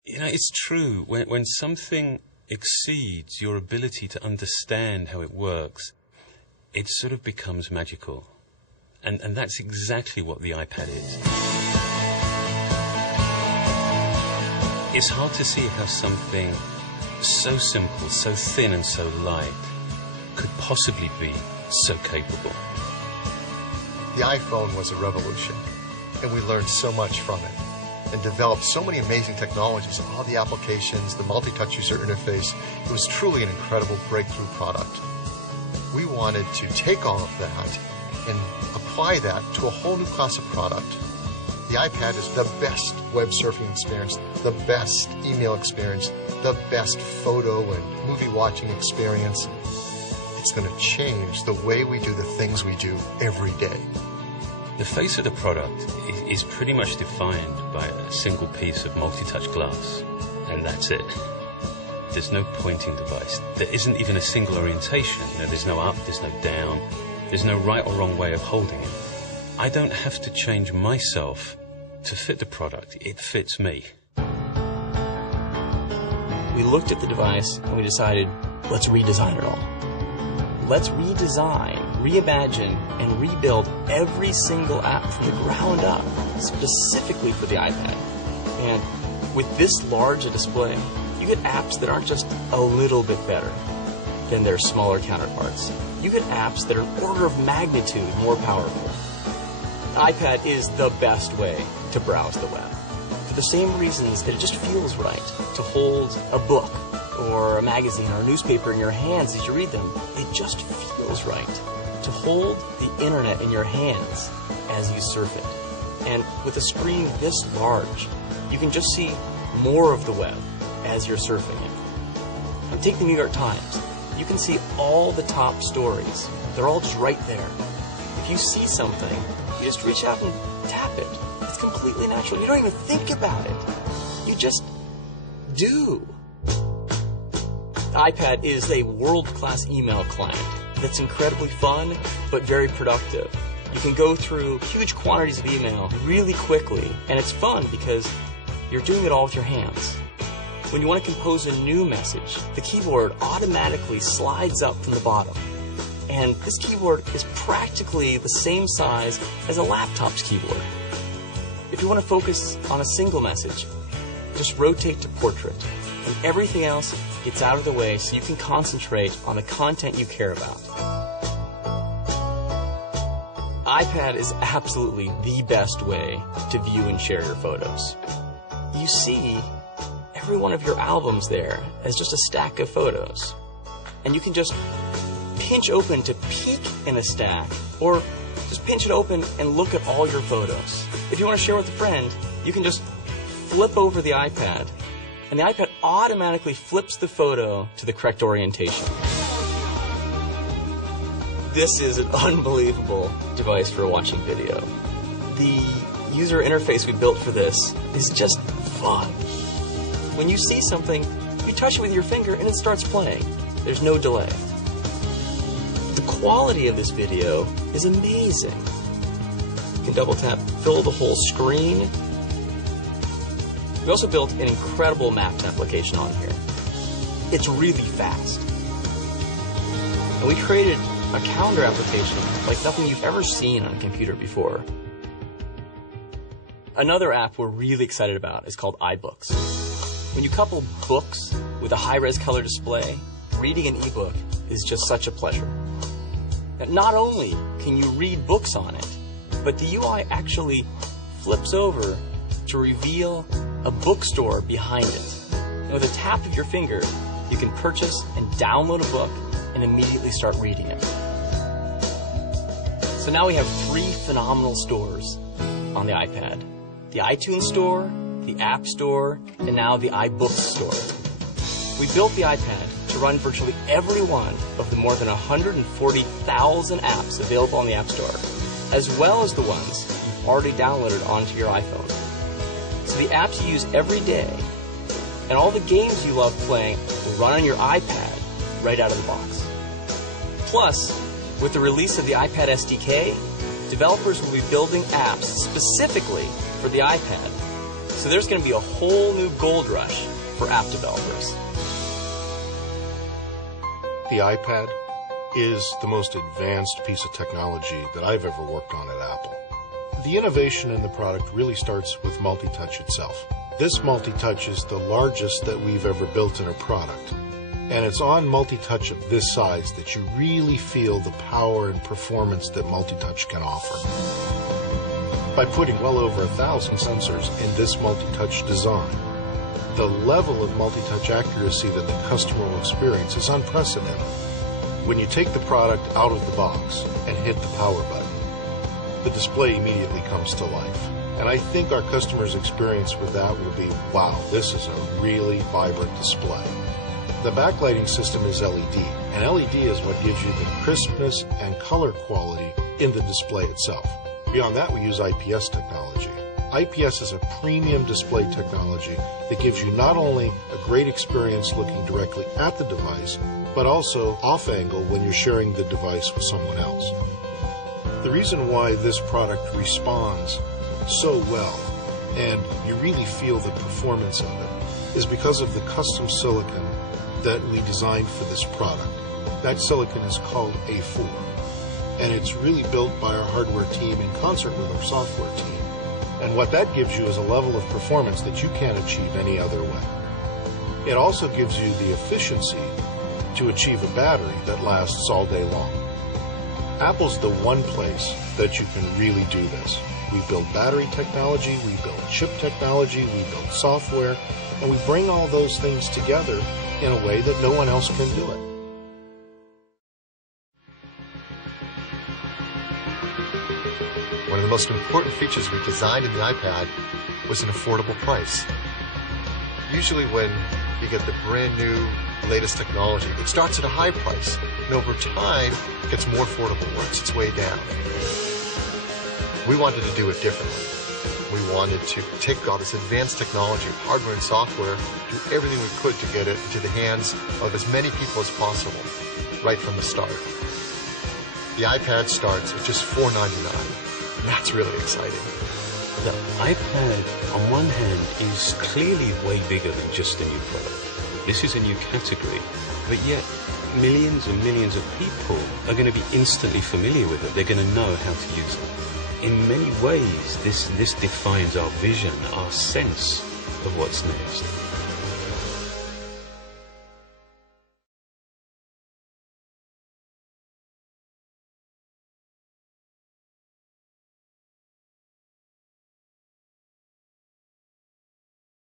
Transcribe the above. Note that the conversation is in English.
You know, it's true. When something exceeds your ability to understand how it works, it sort of becomes magical. And that's exactly what the iPad is. It's hard to see how something so simple, so thin and so light could possibly be so capable. The iPhone was a revolution, and we learned so much from it and developed so many amazing technologies, all the applications, the multi-touch user interface. It was truly an incredible breakthrough product. We wanted to take all of that and apply that to a whole new class of product. The iPad is the best web surfing experience, the best email experience, the best photo and movie watching experience. It's going to change the way we do the things we do every day. The face of the product is pretty much defined by a single piece of multi-touch glass, and that's it. There's no pointing device. There isn't even a single orientation. There's no up, there's no down, there's no right or wrong way of holding it. I don't have to change myself to fit the product. It fits me. We looked at the device and we decided, let's redesign it all. Let's redesign, reimagine, and rebuild every single app from the ground up, specifically for the iPad. And with this large a display, you get apps that aren't just a little bit better than their smaller counterparts. You get apps that are an order of magnitude more powerful. The iPad is the best way to browse the web, for the same reasons that it just feels right to hold a book or a magazine or a newspaper in your hands as you read them. It just feels right to hold the internet in your hands as you surf it. And with a screen this large, you can just see more of the web as you're surfing it. And take the New York Times. You can see all the top stories. They're all just right there. If you see something, you just reach out and tap it. It's completely natural. You don't even think about it. You just do. The iPad is a world-class email client that's incredibly fun, but very productive. You can go through huge quantities of email really quickly, and it's fun because you're doing it all with your hands. When you want to compose a new message, the keyboard automatically slides up from the bottom. And this keyboard is practically the same size as a laptop's keyboard. If you want to focus on a single message, just rotate to portrait, and everything else gets out of the way so you can concentrate on the content you care about. iPad is absolutely the best way to view and share your photos. You see every one of your albums there as just a stack of photos. And you can just pinch open to peek in a stack, or just pinch it open and look at all your photos. If you want to share with a friend, you can just flip over the iPad, and the iPad automatically flips the photo to the correct orientation. This is an unbelievable device for watching video. The user interface we built for this is just fun. When you see something, you touch it with your finger and it starts playing. There's no delay. The quality of this video is amazing. You can double tap, fill the whole screen. We also built an incredible maps application on here. It's really fast. And we created a calendar application like nothing you've ever seen on a computer before. Another app we're really excited about is called iBooks. When you couple books with a high-res color display, reading an ebook is just such a pleasure. And not only can you read books on it, but the UI actually flips over to reveal a bookstore behind it. And with a tap of your finger, you can purchase and download a book and immediately start reading it. So now we have 3 phenomenal stores on the iPad. The iTunes Store, the App Store, and now the iBooks Store. We built the iPad to run virtually every one of the more than 140,000 apps available on the App Store, as well as the ones you've already downloaded onto your iPhone. So the apps you use every day and all the games you love playing will run on your iPad right out of the box. Plus, with the release of the iPad SDK, developers will be building apps specifically for the iPad, So there's going to be a whole new gold rush for app developers. The iPad is the most advanced piece of technology that I've ever worked on at Apple. The innovation in the product really starts with multi-touch itself. This multi-touch is the largest that we've ever built in a product. And it's on multi-touch of this size that you really feel the power and performance that multi-touch can offer. By putting well over 1,000 sensors in this multi-touch design, the level of multi-touch accuracy that the customer will experience is unprecedented. When you take the product out of the box and hit the power button, the display immediately comes to life. And I think our customers' experience with that will be, wow, this is a really vibrant display. The backlighting system is LED, and LED is what gives you the crispness and color quality in the display itself. Beyond that, we use IPS technology. IPS is a premium display technology that gives you not only a great experience looking directly at the device, but also off-angle when you're sharing the device with someone else. The reason why this product responds so well, and you really feel the performance of it, is because of the custom silicon that we designed for this product. That silicon is called A4, and it's really built by our hardware team in concert with our software team. And what that gives you is a level of performance that you can't achieve any other way. It also gives you the efficiency to achieve a battery that lasts all day long. Apple's the one place that you can really do this. We build battery technology, we build chip technology, we build software, and we bring all those things together in a way that no one else can do it. One of the most important features we designed in the iPad was an affordable price. Usually when you get the brand new, latest technology, it starts at a high price, and over time, it gets more affordable, works its way down. We wanted to do it differently. We wanted to take all this advanced technology, hardware and software, do everything we could to get it into the hands of as many people as possible, right from the start. The iPad starts at just $4.99. That's really exciting. The iPad, on one hand, is clearly way bigger than just a new product. This is a new category, but yet millions and millions of people are going to be instantly familiar with it. They're going to know how to use it. In many ways, this defines our vision, our sense of what's next.